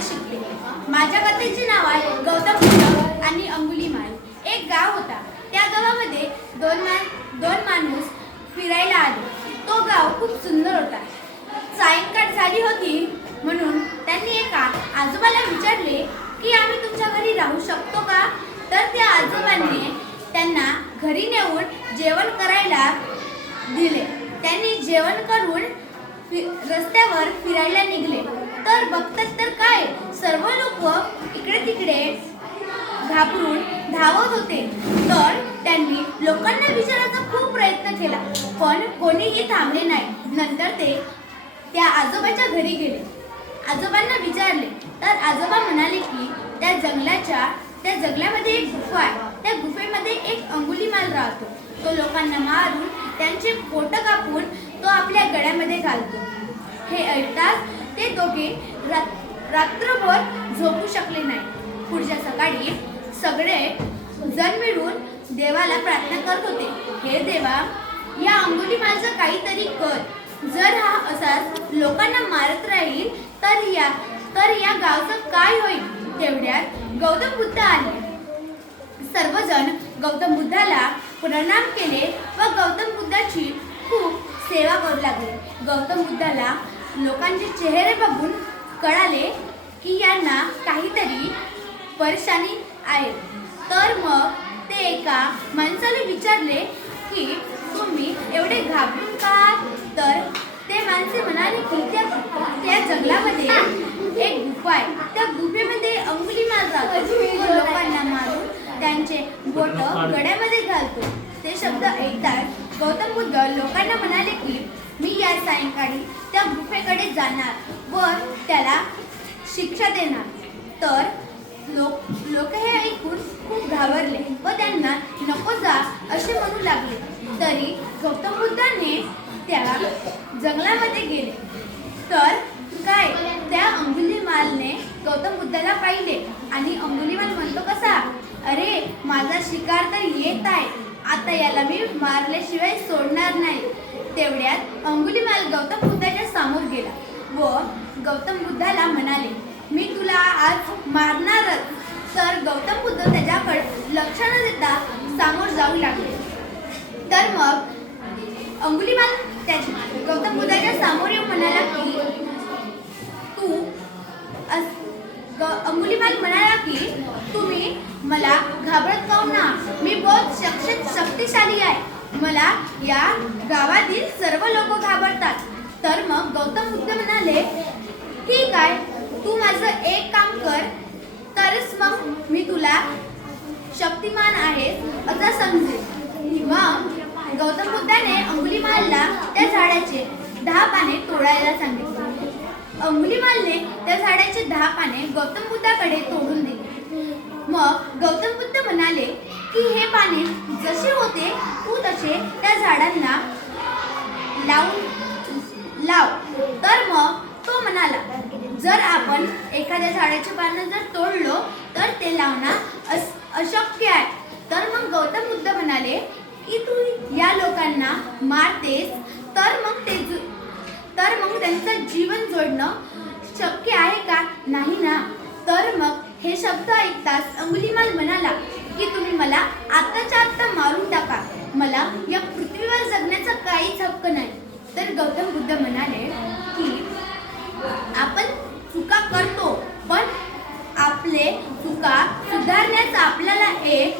गावामध्ये शिकले. माझ्या कथेचे नाव आहे गौतम बुद्ध आणि अंगुलीमाल. एक गाव होता. त्या गावामध्ये दोन माणूस फिरायला आले. तो गाव खूप सुंदर होता. सायंकाळ झाली होती म्हणून त्यांनी एका आजोबाला विचारले की आम्ही तुमच्या घरी राहू शकतो का? तर त्या आजोबांनी त्यांना घरी नेऊन जेवण करायला दिले. त्यांनी जेवण करून रस्त्यावर फिरायला निघाले. तर बघतात तर काय, सर्व लोक इकडे तिकडे घाबरून धावत होते. तर त्यांनी लोकांना विचारायचा खूप प्रयत्न केला, पण कोणीही थांबले नाही. नंतर ते त्या आजोबाच्या घरी गेले. आजोबांना विचारले तर आजोबा म्हणाले की त्या जंगलामध्ये एक गुफा आहे. त्या गुफेमध्ये एक अंगुलीमाल राहतो. तो लोकांना मारून त्यांचे पोट कापून तो आपल्या गळ्यामध्ये घालतो. हे ऐकताच ते दोघे रात्रभर झोपू शकले नाही. पुढच्या सकाळी सगळे जण मिळून देवाला प्रार्थना करत होते, हे देवा, या अंगुलीमालचं काहीतरी कर. जर हा असाच लोकांना मारत राहील तर या गावचं काय होईल? तेवढ्यात गौतम बुद्ध आले. सर्वजण गौतम बुद्धाला प्रणाम केले व गौतम बुद्धाची खूप सेवा करू लागले. गौतम बुद्धाला लोकांचे चेहरे बघून कळाले की यांना काहीतरी परेशानी आहे. तर मग ते एका माणसाला विचारले की तुम्ही एवढे घाबरून का? तर ते माणसे म्हणाले की त्या जंगलामध्ये एक गुफा आहे. त्या गुफेमध्ये अंगुलीमाल राहतो. तो लोकांना मारून त्यांचे बोट गळ्यामध्ये घालतो. ते शब्द ऐकताच गौतम बुद्ध लोकांना म्हणाले की मी या सायंकाळी त्या गुफेकडे जाणार व त्याला शिक्षा देणार. तर लोक हे ऐकून खूप घाबरले व त्यांना नको जा असे म्हणू लागले. तरी गौतम बुद्धाने त्या जंगलामध्ये गेले. तर काय, त्या अंगुलीमालने गौतम बुद्धाला पाहिले आणि अंगुलीमाल म्हणतो कसा, अरे माझा शिकार तर येत आहे, आता याला मी मारल्याशिवाय सोडणार नाही. तेवढ्यात अंगुलीमाल गौतम बुद्धाच्या समोर गेला व गौतम बुद्धाला म्हणाले, मी तुला आज मारणारच. तर गौतम बुद्ध त्याच्याकडे लक्ष न देता समोर जाऊ लागले. तर मग अंगुलीमाल गौतम बुद्धाच्या समोर येऊन म्हणाला की अंगुलीमाल म्हणाला की तुम्ही मला घाबरत काहून ना? मी बहुत शक्तिशाली आहे. मला या गावातील सर्व लोक घाबरतात. तर मग गौतम बुद्ध म्हणाले, ठीक आहे, तू माझं एक काम कर, तरच मग मी तुला शक्तिमान आहे असं समजेल. मग गौतम बुद्धाने अंगुलीमालला त्या झाडाचे 10 पाने तोडायला सांगितले. अंगुलीमालने त्या झाडाचे 10 पाने गौतम बुद्धाकडे तोडून दिले. मग गौतम बुद्ध म्हणाले की हे पाने जसे होते तू तसे त्या झाडांना लाव. तर मग तो म्हणाला, जर आपण एखाद्या झाडाचे पानं जर तोडलो तर ते लावणं अशक्य आहे. तर मग गौतम बुद्ध म्हणाले की तू या लोकांना मारतेस तर मग त्यांचं जीवन जोडणं शक्य आहे का? नाही ना. तर मग हे शब्द ऐकताच अंगुलीमाल म्हणाला की तुम्ही मला आत्ताच्या आत्ता मारून टाका, मला या पृथ्वीवर जगण्याचा काहीच हक्क नाही. तर गौतम बुद्ध म्हणाले की आपण चुका करतो, पण आपले चुका सुधारण्याचा आपल्याला एक